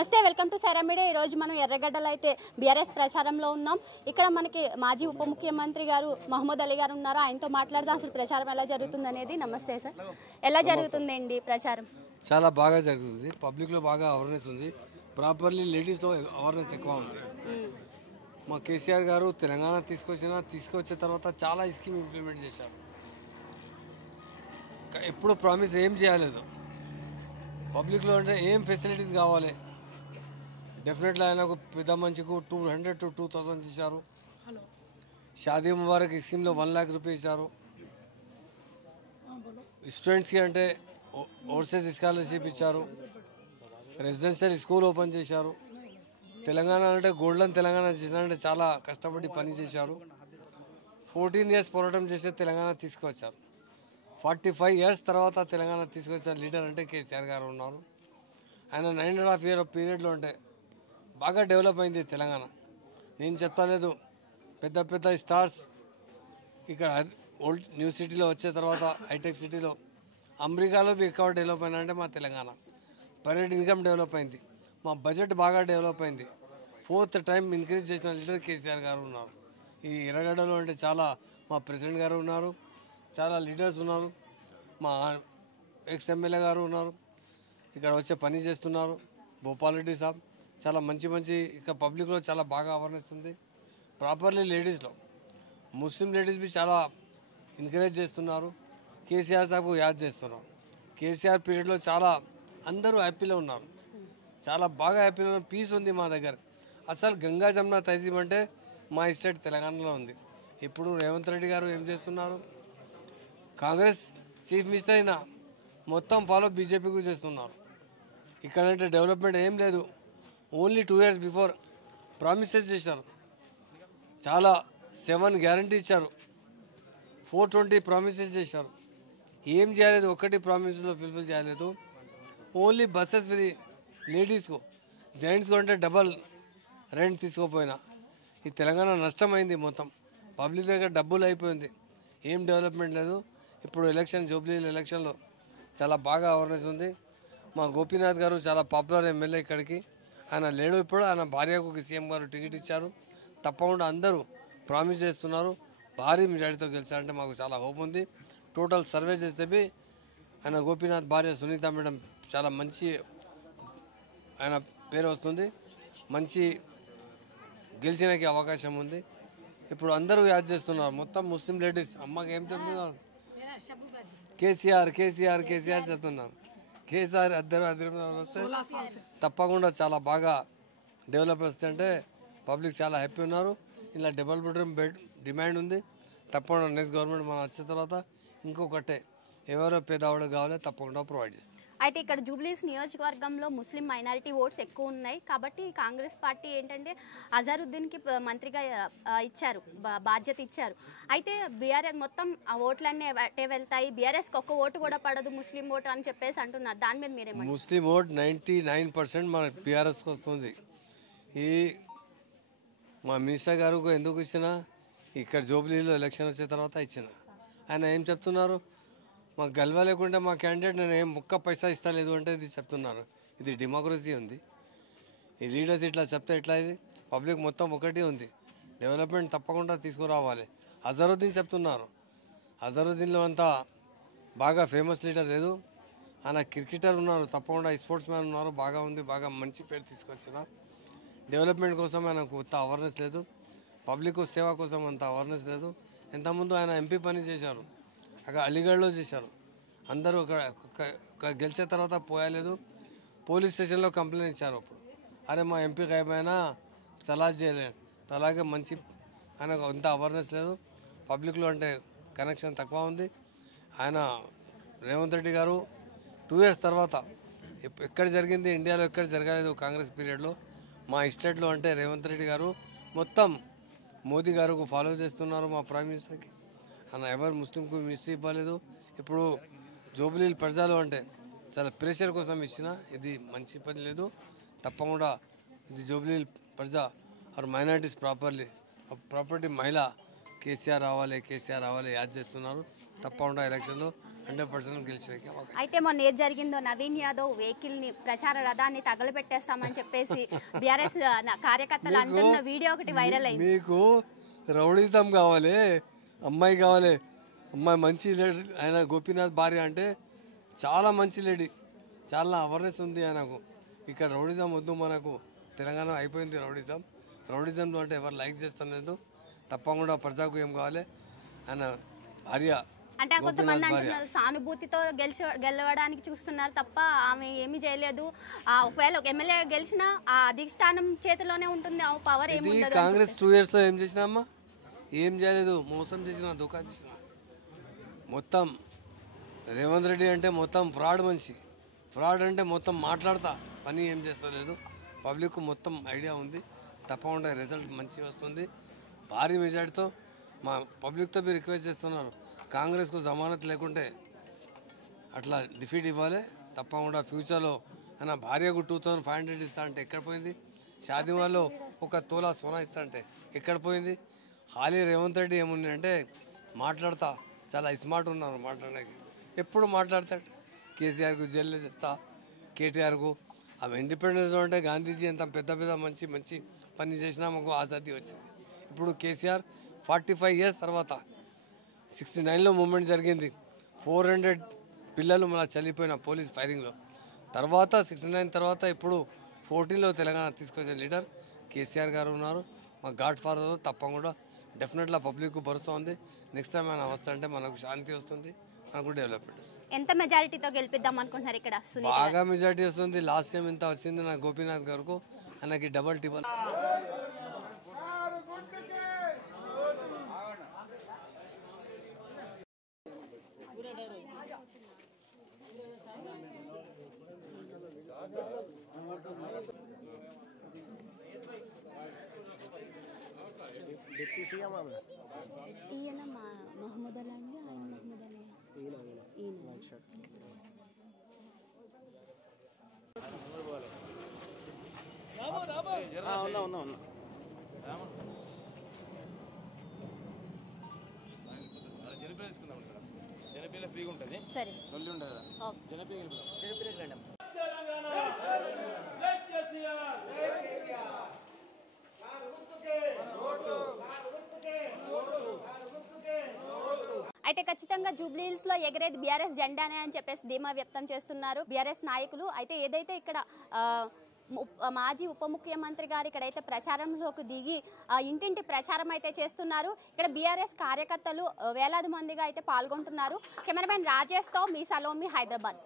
నమస్తే, welcome to Sye Raa media. ఈరోజు మనం ఎర్రగడ్డలో అయితే బీఆర్ఎస్ ప్రచారంలో ఉన్నాం. ఇక్కడ మనకి మాజీ ఉప ముఖ్యమంత్రి గారు మహమూద్ అలీ గారు ఉన్నారు. ఆయనతో మాట్లాడదాం అసలు ప్రచారం ఎలా జరుగుతుంది అనేది. నమస్తే సార్, ఎలా జరుగుతుందండి ప్రచారం? చాలా బాగా జరుగుతుంది. పబ్లిక్లో బాగా అవేర్నెస్ ఉంది. ప్రాపర్లీ లేడీస్లో అవేర్నెస్ ఎక్కువ ఉంది. మా కేసీఆర్ గారు తెలంగాణ తీసుకొచ్చిన తర్వాత చాలా స్కీమ్ ఇంప్లిమెంట్ చేశారు. ఎప్పుడు ప్రామిస్ ఏం చేయలేదు. పబ్లిక్లో అంటే ఏం ఫెసిలిటీస్ కావాలి, డెఫినెట్లీ ఆయనకు పెద్ద మంచికు 200 to 2000 ఇచ్చారు. షాదీ ముబారక్ స్కీమ్లో 1 lakh రూపీస్ ఇచ్చారు. స్టూడెంట్స్కి అంటే ఓవర్సీస్ స్కాలర్షిప్ ఇచ్చారు. రెసిడెన్షియల్ స్కూల్ ఓపెన్ చేశారు. తెలంగాణ అంటే గోల్డెన్ తెలంగాణ చేశారంటే చాలా కష్టపడి పని చేశారు. 14 years పోరాటం చేస్తే తెలంగాణ తీసుకువచ్చారు. 45 years తర్వాత తెలంగాణ తీసుకొచ్చిన లీడర్ అంటే కేసీఆర్ గారు ఉన్నారు. ఆయన 9.5 year పీరియడ్లో అంటే బాగా డెవలప్ అయింది తెలంగాణ. నేను చెప్తలేదు, పెద్ద పెద్ద స్టార్స్ ఇక్కడ ఓల్డ్ న్యూ సిటీలో వచ్చే తర్వాత హైటెక్ సిటీలో అమెరికాలో ఎక్కువ డెవలప్ అయినా అంటే మా తెలంగాణ. ప్రైవేట్ ఇన్కమ్ డెవలప్ అయింది. మా బడ్జెట్ బాగా డెవలప్ అయింది. 4th time ఇంక్రీజ్ చేసిన లీడర్ కేసీఆర్ గారు ఉన్నారు. ఈ ఎర్రగడ్డలో అంటే చాలా మా ప్రెసిడెంట్ గారు ఉన్నారు, చాలా లీడర్స్ ఉన్నారు, మా ఎక్స్-ఎమ్మెల్యే గారు ఉన్నారు, ఇక్కడ వచ్చే పని చేస్తున్నారు. భూపాల్ రెడ్డి సాబ్ చాలా మంచి ఇక పబ్లిక్లో చాలా బాగా అవేర్నెస్ ఉంది. ప్రాపర్లీ లేడీస్లో ముస్లిం లేడీస్ బి చాలా ఎంకరేజ్ చేస్తున్నారు. కేసీఆర్ సాబ్కు యాద్ చేస్తున్నారు. కేసీఆర్ పీరియడ్లో చాలా అందరూ హ్యాపీలో ఉన్నారు, చాలా బాగా హ్యాపీలో ఉన్నారు. పీస్ ఉంది మా దగ్గర. అసలు గంగా జమున తహజీబ్ అంటే మా స్టేట్ తెలంగాణలో ఉంది. ఇప్పుడు రేవంత్ రెడ్డి గారు ఏం చేస్తున్నారు, కాంగ్రెస్ చీఫ్ మినిస్టర్ అయినా మొత్తం ఫాలో బీజేపీకి చేస్తున్నారు. ఇక్కడంటే డెవలప్మెంట్ ఏం లేదు. ఓన్లీ 2 years బిఫోర్ ప్రామిసెస్ చేశారు. చాలా 7 గ్యారంటీ ఇచ్చారు. 420 ప్రామిసెస్ చేశారు. ఏం చేయలేదు, ఒక్కటి ప్రామిసెస్లో ఫుల్ఫిల్ చేయలేదు. ఓన్లీ బస్సెస్ ఫ్రీ లేడీస్కు, జెంట్స్కు అంటే డబల్ రెంట్ తీసుకోపోయినా. ఈ తెలంగాణ నష్టమైంది. మొత్తం పబ్లిక్ దగ్గర డబ్బులు అయిపోయింది. ఏం డెవలప్మెంట్ లేదు. ఇప్పుడు జూబ్లీ ఎలక్షన్లో చాలా బాగా అవేర్నెస్ ఉంది. మా గోపీనాథ్ గారు చాలా పాపులర్ ఎమ్మెల్యే. ఇక్కడికి ఆయన లేడు. ఇప్పుడు ఆయన భార్యకు సీఎం గారు టికెట్ ఇచ్చారు. తప్పకుండా అందరూ ప్రామిస్ చేస్తున్నారు భారీ మెజారిటీతో గెలిచారంటే మాకు చాలా హోప్ ఉంది. టోటల్ సర్వే చేస్తే ఆయన గోపీనాథ్ భార్య సునీత మేడం చాలా మంచి ఆయన పేరు వస్తుంది. మంచి గెలిచినకి అవకాశం ఉంది. ఇప్పుడు అందరూ యాద్ చేస్తున్నారు. మొత్తం ముస్లిం లేడీస్ అమ్మకి ఏం చెప్తున్నారు, కేసీఆర్ కేసీఆర్ కేసీఆర్ చెప్తున్నారు. కేసీఆర్ అద్దరు వస్తే తప్పకుండా చాలా బాగా డెవలప్ వస్తుంటే పబ్లిక్ చాలా హ్యాపీ ఉన్నారు. ఇలా డబుల్ బెడ్రూమ్ బెడ్ డిమాండ్ ఉంది. తప్పకుండా నెక్స్ట్ గవర్నమెంట్ మనం వచ్చిన తర్వాత ఇంకొకటే ఎవరో పేదవాడు కావాలో తప్పకుండా ప్రొవైడ్ చేస్తాం. అయితే ఇక్కడ జూబ్లీస్ నియోజకవర్గంలో ముస్లిం మైనారిటీ ఓట్స్ ఎక్కువ ఉన్నాయి కాబట్టి కాంగ్రెస్ పార్టీ ఏంటంటే అజారుద్దీన్కి మంత్రిగా ఇచ్చారు, బాధ్యత ఇచ్చారు. అయితే బీఆర్ఎస్ మొత్తం ఆ ఓట్లన్నీ అట్టే వెళ్తాయి, బీఆర్ఎస్కి ఒక్క ఓటు కూడా పడదు ముస్లిం ఓటు అని చెప్పేసి అంటున్నారు. దాని మీద మీరేమంటారు? ముస్లిం ఓట్ 99% మన బీఆర్ఎస్కి వస్తుంది. ఈ మా మినిస్టర్ గారు ఎందుకు ఇచ్చినా, ఇక్కడ జూబ్లీలో ఎలక్షన్ వచ్చిన తర్వాత ఇచ్చిన. ఆయన ఏం చెప్తున్నారు, మాకు గల్వ లేకుంటే మా క్యాండిడేట్ నేను ఏం ఒక్క పైసా ఇస్తలేదు అంటే ఇది చెప్తున్నారు. ఇది డెమోక్రసీ ఉంది. ఈ లీడర్స్ ఇట్లా చెప్తే ఎట్లా? ఇది పబ్లిక్ మొత్తం ఒకటి ఉంది. డెవలప్మెంట్ తప్పకుండా తీసుకురావాలి. అజరుద్దీన్ చెప్తున్నారు. అజరుద్దీన్లో అంతా బాగా ఫేమస్ లీడర్ లేదు. ఆయన క్రికెటర్ ఉన్నారు, తప్పకుండా స్పోర్ట్స్ మ్యాన్ ఉన్నారు. బాగా ఉంది, బాగా మంచి పేరు తీసుకొచ్చిన. డెవలప్మెంట్ కోసం ఆయనకు కొత్త అవేర్నెస్ లేదు. పబ్లిక్ సేవ కోసం అంత అవేర్నెస్ లేదు. ఇంతకుముందు ఆయన ఎంపీ పని చేశారు, అక్కడ అలీగఢ్లో చేశారు. అందరూ గెలిచిన తర్వాత పోయలేదు. పోలీస్ స్టేషన్లో కంప్లైంట్ ఇచ్చారు. అప్పుడు అరే మా ఎంపీ గాయమైనా తలాజ్ చేయలేదు. అలాగే మంచి ఆయనకు అంత అవేర్నెస్ లేదు. పబ్లిక్లో అంటే కనెక్షన్ తక్కువ ఉంది. ఆయన రేవంత్ రెడ్డి గారు 2 years తర్వాత ఎక్కడ జరిగింది ఇండియాలో ఎక్కడ జరగలేదు కాంగ్రెస్ పీరియడ్లో. మా స్టేట్లో అంటే రేవంత్ రెడ్డి గారు మొత్తం మోదీ గారు ఫాలో చేస్తున్నారు. మా ప్రైమ్ మినిస్టర్కి ఆయన ఎవరు ముస్లింకు మినిస్ట్రీ ఇవ్వలేదు. ఇప్పుడు జూబ్లీ ప్రజలు అంటే చాలా ప్రెషర్ కోసం ఇచ్చిన. ఇది మంచి పని లేదు. తప్పకుండా ఇది జూబ్లీ ప్రజా ఆర్ మైనారిటీస్ ప్రాపర్టీ మహిళ కేసీఆర్ రావాలి యాద్ చేస్తున్నారు. తప్పకుండా ఎలక్షన్లో 100% గెలిచే అవకాశం. అయితే మొన్న ఏది జరిగిందో నవీన్ యాదవ్ వెహికల్ ని ప్రచార రథాన్ని తగలబెట్టేస్తామని చెప్పేసి బీఆర్ఎస్ కార్యకర్తలు అంటున్న వీడియో ఒకటి వైరల్ అయింది. మీకు రౌడీజం కావాలి, అమ్మాయి కావాలి, అమ్మాయి మంచి లేడీ, ఆయన గోపీనాథ్ భార్య అంటే చాలా మంచి లేడీ, చాలా అవేర్నెస్ ఉంది ఆయనకు. ఇక్కడ రౌడీజం వద్దు, మనకు తెలంగాణ అయిపోయింది రౌడీజం. రౌడీజంలో అంటే ఎవరు లైక్ చేస్తలేదు. తప్పకుండా ప్రజాకు ఏం కావాలి, ఆయన భార్య అంటే కొంతమంది అంటున్నారు సానుభూతితో గెలవడానికి చూస్తున్నారు తప్ప ఆమె ఏమీ చేయలేదు. ఒకవేళ ఒక ఎమ్మెల్యే గెలిచినా ఆ అధిష్టానం చేతిలోనే ఉంటుంది, ఆ పవర్ ఏమి ఉండదు. కాంగ్రెస్ 2 years లో ఏం చేసినామా? ఏం చేయలేదు, మోసం చేసిన, ధోకా చేసిన. మొత్తం రేవంత్ రెడ్డి అంటే మొత్తం ఫ్రాడ్ మనిషి. ఫ్రాడ్ అంటే మొత్తం మాట్లాడతా, పని ఏం చేస్తలేదు. పబ్లిక్ మొత్తం ఐడియా ఉంది, తప్పకుండా రిజల్ట్ మంచిగా వస్తుంది. భారీ మెజార్టీతో మా పబ్లిక్తో మీరు రిక్వెస్ట్ చేస్తున్నారు, కాంగ్రెస్కు జమానత్ లేకుంటే అట్లా డిఫీట్ ఇవ్వాలి. తప్పకుండా ఫ్యూచర్లో ఆయన భార్యకు 2500 ఇస్తా అంటే ఎక్కడ పోయింది? షాదీమాల్లో 1 తోలా సోనా ఇస్తా అంటే ఎక్కడ పోయింది? హాలీ రేవంత్ రెడ్డి ఏముంది అంటే మాట్లాడతా, చాలా స్మార్ట్ ఉన్నారు మాట్లాడడానికి. ఎప్పుడు మాట్లాడతాడు కేసీఆర్కు జైలు చేస్తా, కేటీఆర్కు. ఆమె ఇండిపెండెన్స్ అంటే గాంధీజీ ఎంత పెద్ద పెద్ద మంచి మంచి పని చేసినా మాకు ఆజాదీ వచ్చింది. ఇప్పుడు కేసీఆర్ 45 years తర్వాత 69లో మూమెంట్ జరిగింది. 400 పిల్లలు మన చనిపోయిన పోలీస్ ఫైరింగ్లో. తర్వాత 69 తర్వాత ఇప్పుడు 14లో తెలంగాణ తీసుకొచ్చే లీడర్ కేసీఆర్ గారు ఉన్నారు, మా గాడ్ ఫాదర్. తప్పకుండా డెఫినెట్గా పబ్లిక్ భరోసా ఉంది. నెక్స్ట్ టైం ఆయన వస్తుంటే మనకు శాంతి వస్తుంది, మనకు డెవలప్మెంట్ వస్తుంది. ఎంత మెజారిటీతో గెలిపిద్దాం అనుకుంటున్నారు ఇక్కడ? బాగా మెజారిటీ వస్తుంది. లాస్ట్ టైం ఇంత వచ్చింది నా గోపీనాథ్ గారికి, ఆయనకి డబల్ టిబల్. ఈయన మహమ్మద్ అలా అండి, ఆయన మహమ్మద్ అలా ఈయన. సరే అయితే ఖచ్చితంగా జూబ్లీ హిల్స్ లో ఎగరేది బీఆర్ఎస్ జెండానే అని చెప్పేసి ధీమా వ్యక్తం చేస్తున్నారు బీఆర్ఎస్ నాయకులు. అయితే ఏదైతే ఇక్కడ మాజీ ఉప ముఖ్యమంత్రి గారు ఇక్కడైతే ప్రచారంలోకి దిగి ఇంటింటి ప్రచారం అయితే చేస్తున్నారు. ఇక్కడ బీఆర్ఎస్ కార్యకర్తలు వేలాది మందిగా అయితే పాల్గొంటున్నారు. కెమెరామెన్ రాజేష్తో మీ సలోమి, హైదరాబాద్.